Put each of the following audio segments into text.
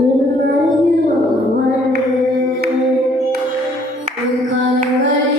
Thank you.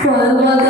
可能你要跟